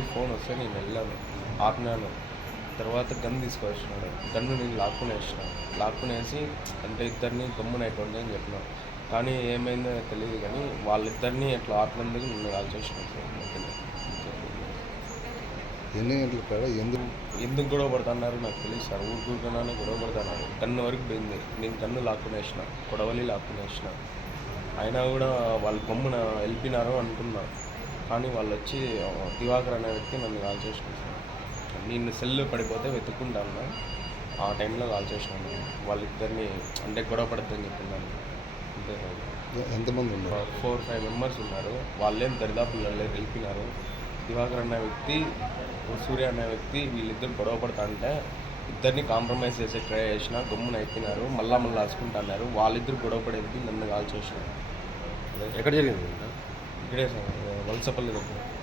వస్తే నేను వెళ్ళాను. ఆపినాను. తర్వాత గన్ తీసుకొచ్చినాడు. గన్ను నేను లాక్కునేసిన లాక్కునేసి అంటే ఇద్దరిని గమ్మునైపోండి అని చెప్పిన. కానీ ఏమైందో తెలియదు కానీ వాళ్ళిద్దరిని అట్లా ఆపినందుకు నన్ను కాల్ మధ్యలో. ఎన్ని గంటల ఎందుకు? ఎందుకు గొడవ పడుతున్నారు? నాకు తెలియదు సార్. ఊరుకుంటున్నానే గొడవ పడుతున్నారు. కన్ను వరకు పోయింది. నేను కన్ను లాక్కునేసిన కొడవలి లాక్కునేసిన అయినా కూడా వాళ్ళు గమ్మున వెళ్ళిపోయినారు అనుకున్నా. కానీ వాళ్ళు వచ్చి దివాకర్ అనే వ్యక్తి నన్ను కాల్ సార్ నేను సెల్ పడిపోతే వెతుక్కుంటా ఉన్నా ఆ టైంలో కాల్ చేసినాను. వాళ్ళిద్దరిని అంటే గొడవ పడద్దని చెప్తున్నాను. అంతే ఎంతమంది ఉన్నారు? ఫోర్ ఫైవ్ మెంబర్స్ ఉన్నారు. వాళ్ళేం దరిదాపుల్లో వెళ్ళిపోయినారు దివాకర్ అనే వ్యక్తి సూర్య అనే వ్యక్తి వీళ్ళిద్దరు గొడవ పడతా అంటే ఇద్దరిని కాంప్రమైజ్ చేసే ట్రై చేసిన గమ్మున అయిపోయినారు మళ్ళా మళ్ళీ రాసుకుంటున్నారు వాళ్ళిద్దరు గొడవ పడేది నన్ను కాల్ చేసినారు. ఎక్కడ జరిగింది? ఇక్కడే సార్ వలసపల్లి దగ్గర